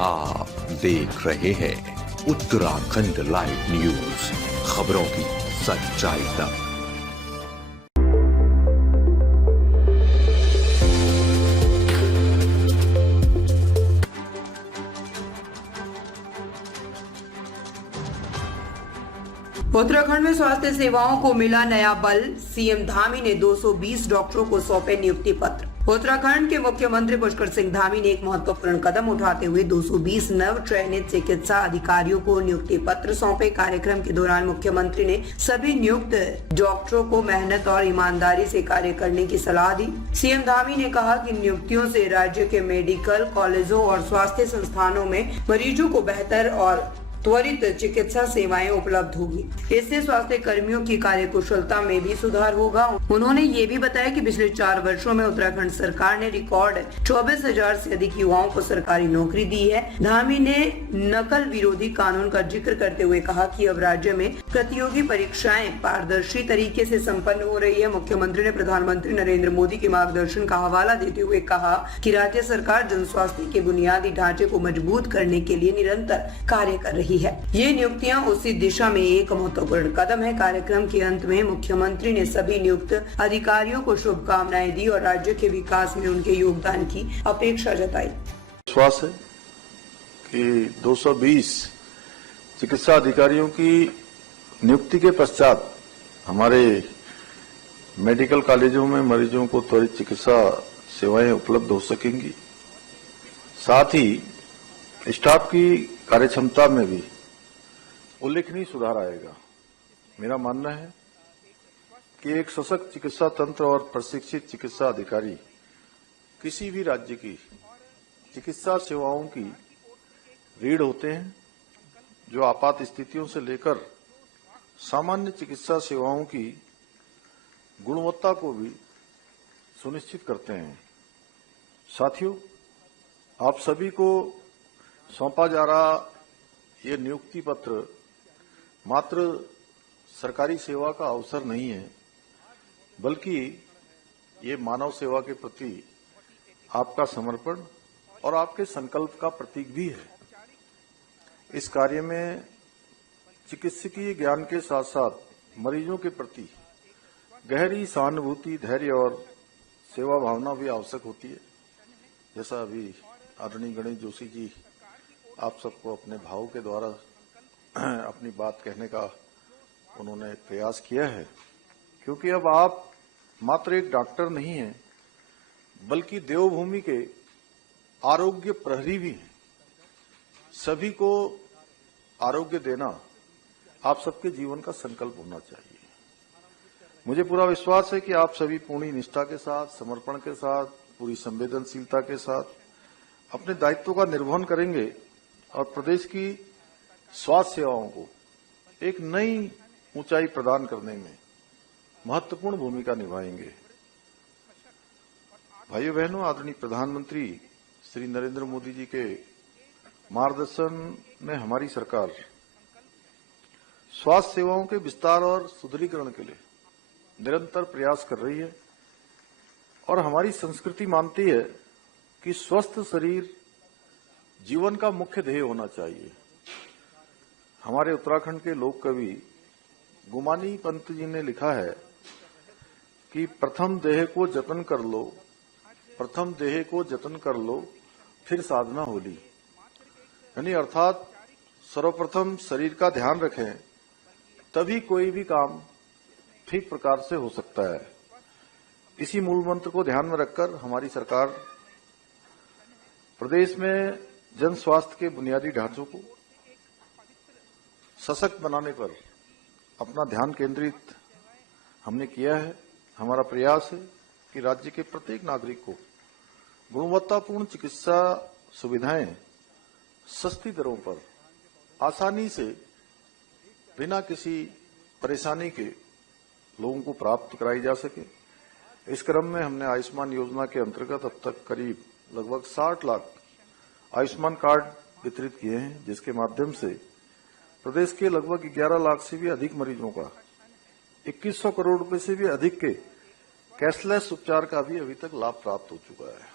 आप देख रहे हैं उत्तराखंड लाइव न्यूज, खबरों की सच्चाई तक। उत्तराखंड में स्वास्थ्य सेवाओं को मिला नया बल। सीएम धामी ने 220 डॉक्टरों को सौंपे नियुक्ति पत्र। उत्तराखंड के मुख्यमंत्री पुष्कर सिंह धामी ने एक महत्वपूर्ण कदम उठाते हुए 220 नव चयनित चिकित्सा अधिकारियों को नियुक्ति पत्र सौंपे। कार्यक्रम के दौरान मुख्यमंत्री ने सभी नियुक्त डॉक्टरों को मेहनत और ईमानदारी से कार्य करने की सलाह दी। सीएम धामी ने कहा कि नियुक्तियों से राज्य के मेडिकल कॉलेजों और स्वास्थ्य संस्थानों में मरीजों को बेहतर और त्वरित चिकित्सा सेवाएं उपलब्ध होगी। इससे स्वास्थ्य कर्मियों की कार्यकुशलता में भी सुधार होगा। उन्होंने ये भी बताया कि पिछले 4 वर्षों में उत्तराखंड सरकार ने रिकॉर्ड 24,000 से अधिक युवाओं को सरकारी नौकरी दी है। धामी ने नकल विरोधी कानून का जिक्र करते हुए कहा कि अब राज्य में प्रतियोगी परीक्षाएं पारदर्शी तरीके से संपन्न हो रही है। मुख्यमंत्री ने प्रधानमंत्री नरेंद्र मोदी के मार्गदर्शन का हवाला देते हुए कहा कि राज्य सरकार जन स्वास्थ्य के बुनियादी ढांचे को मजबूत करने के लिए निरंतर कार्य कर रही है। ये नियुक्तियां उसी दिशा में एक महत्वपूर्ण कदम है। कार्यक्रम के अंत में मुख्यमंत्री ने सभी नियुक्त अधिकारियों को शुभकामनाएं दी और राज्य के विकास में उनके योगदान की अपेक्षा जताई। विश्वास है कि 220 चिकित्सा अधिकारियों की नियुक्ति के पश्चात हमारे मेडिकल कॉलेजों में मरीजों को त्वरित चिकित्सा सेवाएं उपलब्ध हो सकेंगी। साथ ही स्टाफ की कार्यक्षमता में भी उल्लेखनीय सुधार आएगा। मेरा मानना है कि एक सशक्त चिकित्सा तंत्र और प्रशिक्षित चिकित्सा अधिकारी किसी भी राज्य की चिकित्सा सेवाओं की रीढ़ होते हैं, जो आपात स्थितियों से लेकर सामान्य चिकित्सा सेवाओं की गुणवत्ता को भी सुनिश्चित करते हैं। साथियों, आप सभी को सौंपा जा रहा ये नियुक्ति पत्र मात्र सरकारी सेवा का अवसर नहीं है, बल्कि ये मानव सेवा के प्रति आपका समर्पण और आपके संकल्प का प्रतीक भी है। इस कार्य में चिकित्सकीय ज्ञान के साथ साथ मरीजों के प्रति गहरी सहानुभूति, धैर्य और सेवा भावना भी आवश्यक होती है। जैसा अभी आदरणीय गणेश जोशी जी आप सबको अपने भाव के द्वारा अपनी बात कहने का उन्होंने प्रयास किया है, क्योंकि अब आप मात्र एक डॉक्टर नहीं हैं, बल्कि देवभूमि के आरोग्य प्रहरी भी हैं। सभी को आरोग्य देना आप सबके जीवन का संकल्प होना चाहिए। मुझे पूरा विश्वास है कि आप सभी पूर्ण निष्ठा के साथ, समर्पण के साथ, पूरी संवेदनशीलता के साथ अपने दायित्वों का निर्वहन करेंगे और प्रदेश की स्वास्थ्य सेवाओं को एक नई ऊंचाई प्रदान करने में महत्वपूर्ण भूमिका निभाएंगे। भाइयों बहनों, आदरणीय प्रधानमंत्री श्री नरेंद्र मोदी जी के मार्गदर्शन में हमारी सरकार स्वास्थ्य सेवाओं के विस्तार और सुदृढ़ीकरण के लिए निरंतर प्रयास कर रही है और हमारी संस्कृति मानती है कि स्वस्थ शरीर जीवन का मुख्य ध्येय होना चाहिए। हमारे उत्तराखंड के लोक कवि गुमानी पंत जी ने लिखा है कि प्रथम देह को जतन कर लो, प्रथम देह को जतन कर लो, फिर साधना होली। यानी अर्थात सर्वप्रथम शरीर का ध्यान रखें, तभी कोई भी काम ठीक प्रकार से हो सकता है। इसी मूल मंत्र को ध्यान में रखकर हमारी सरकार प्रदेश में जन स्वास्थ्य के बुनियादी ढांचों को सशक्त बनाने पर अपना ध्यान केंद्रित हमने किया है। हमारा प्रयास है कि राज्य के प्रत्येक नागरिक को गुणवत्तापूर्ण चिकित्सा सुविधाएं सस्ती दरों पर आसानी से बिना किसी परेशानी के लोगों को प्राप्त कराई जा सके। इस क्रम में हमने आयुष्मान योजना के अंतर्गत अब तक करीब लगभग 60 लाख आयुष्मान कार्ड वितरित किए हैं, जिसके माध्यम से प्रदेश के लगभग 11 लाख से भी अधिक मरीजों का 2100 करोड़ रुपए से भी अधिक के कैशलेस उपचार का भी अभी तक लाभ प्राप्त हो चुका है।